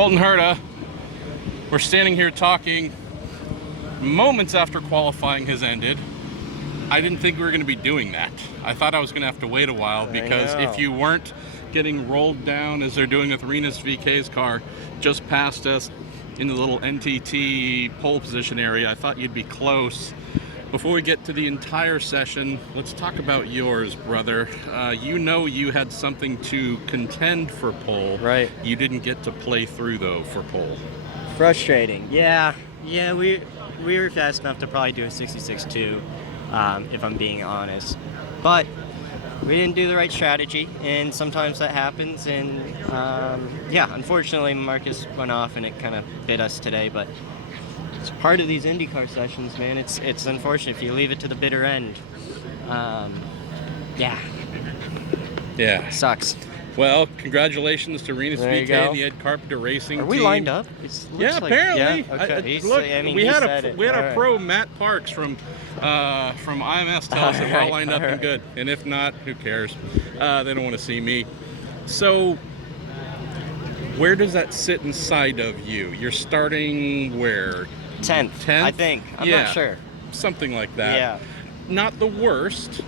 Colton Herta. We're standing here talking moments after qualifying has ended. I didn't think we were going to be doing that. I thought I was going to have to wait a while because if you weren't getting rolled down as they're doing with Rinus VK's car just past us in the little NTT pole position area, I thought you'd be close. Before we get to the entire session, let's talk about yours, brother. You had something to contend for pole. Right. You didn't get to play through, though, for pole. Frustrating. Yeah, we were fast enough to probably do a 66.2, if I'm being honest. But we didn't do the right strategy, and sometimes that happens. And unfortunately, Marcus went off, and it kind of bit us today. But it's part of these IndyCar sessions, man. It's unfortunate if you leave it to the bitter end. Sucks. Well, congratulations to Rinus VK and the Ed Carpenter Racing team. Are we lined up? Apparently. Yeah, okay. We had a pro, Matt Parks from IMS tell us that we're all lined up and good. And if not, who cares? They don't want to see me. So where does that sit inside of you? You're starting where? 10th, I think. I'm not sure. Something like that. Yeah. Not the worst.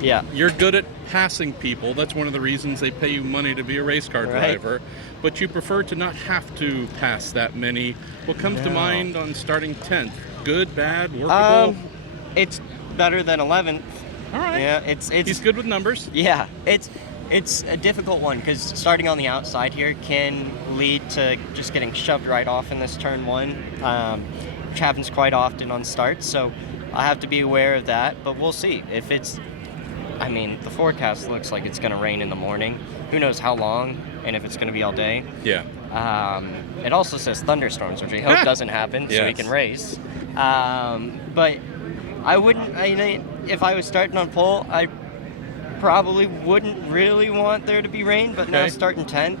Yeah. You're good at passing people. That's one of the reasons they pay you money to be a race car driver. But you prefer to not have to pass that many. What comes to mind on starting 10th? Good, bad, workable? It's better than 11th. All right. Yeah, he's good with numbers. Yeah, it's a difficult one because starting on the outside here can lead to just getting shoved right off in this turn one, which happens quite often on starts. So I have to be aware of that, but we'll see. If the forecast looks like it's going to rain in the morning. Who knows how long and if it's going to be all day. Yeah. It also says thunderstorms, which we hope doesn't happen so we can race. But I wouldn't, if I was starting on pole, I probably wouldn't really want there to be rain, but now starting 10th,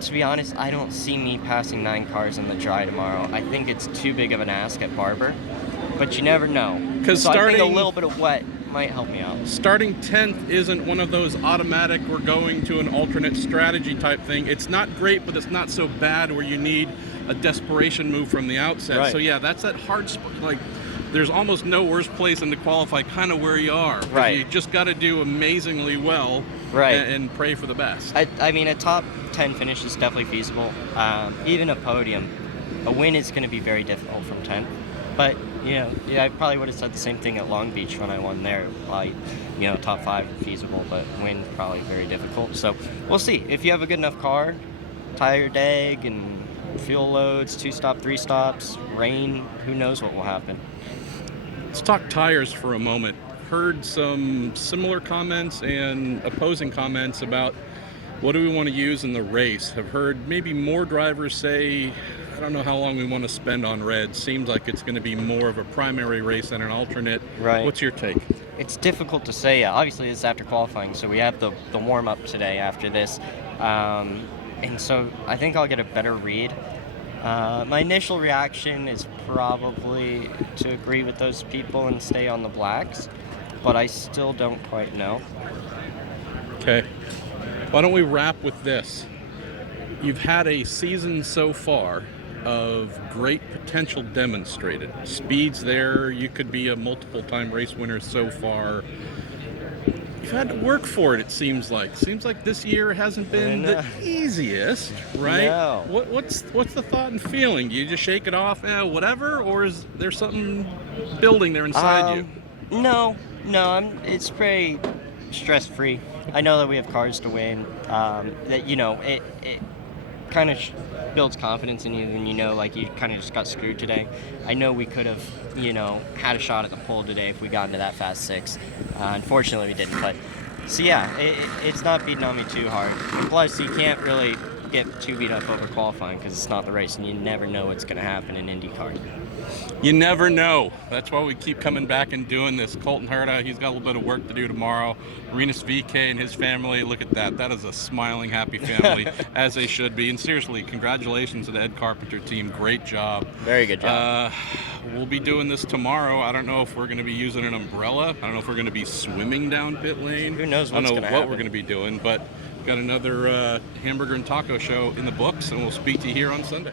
to be honest, I don't see me passing 9 cars in the dry tomorrow. I think it's too big of an ask at Barber, but you never know. So I think a little bit of wet might help me out. Starting 10th isn't one of those automatic, we're going to an alternate strategy type thing. It's not great, but it's not so bad where you need a desperation move from the outset. Right. So yeah, that's that hard spot. Like, there's almost no worse place than to qualify kind of where you are. Right. You just got to do amazingly well and pray for the best. A top 10 finish is definitely feasible. Even a podium, a win is going to be very difficult from 10th. But, I probably would have said the same thing at Long Beach when I won there. Probably, top 5 feasible, but win probably very difficult. So we'll see. If you have a good enough car, tire deg and fuel loads, 2-stop, 3-stops, rain, who knows what will happen. Let's talk tires for a moment. Heard some similar comments and opposing comments about what do we want to use in the race. Have heard maybe more drivers say, I don't know how long we want to spend on red. Seems like it's going to be more of a primary race than an alternate. Right. What's your take? It's difficult to say. Obviously, it's after qualifying, so we have the warm-up today after this. And so I think I'll get a better read. My initial reaction is probably to agree with those people and stay on the blacks, but I still don't quite know. Okay. Why don't we wrap with this? You've had a season so far of great potential demonstrated. Speed's there. You could be a multiple-time race winner so far. You've had to work for it, it seems like. Seems like this year hasn't been the easiest, right? No. What's the thought and feeling? Do you just shake it off, whatever, or is there something building there inside you? No, it's pretty stress-free. I know that we have cars to win. It kind of builds confidence in you when you know, like, you kind of just got screwed today. I know we could have, had a shot at the pole today if we got into that fast 6. Unfortunately, we didn't. But so yeah, it's not beating on me too hard. And plus, you can't really get too beat up over qualifying because it's not the race, and you never know what's going to happen in IndyCar. You never know. That's why we keep coming back and doing this. Colton Herta, he's got a little bit of work to do tomorrow. Rinus VK and his family, look at that. That is a smiling, happy family, as they should be. And seriously, congratulations to the Ed Carpenter team. Great job. Very good job. We'll be doing this tomorrow. I don't know if we're going to be using an umbrella. I don't know if we're going to be swimming down pit lane. Who knows what's going to happen. I don't know what we're going to be doing, but Got another hamburger and taco show in the books, and we'll speak to you here on Sunday.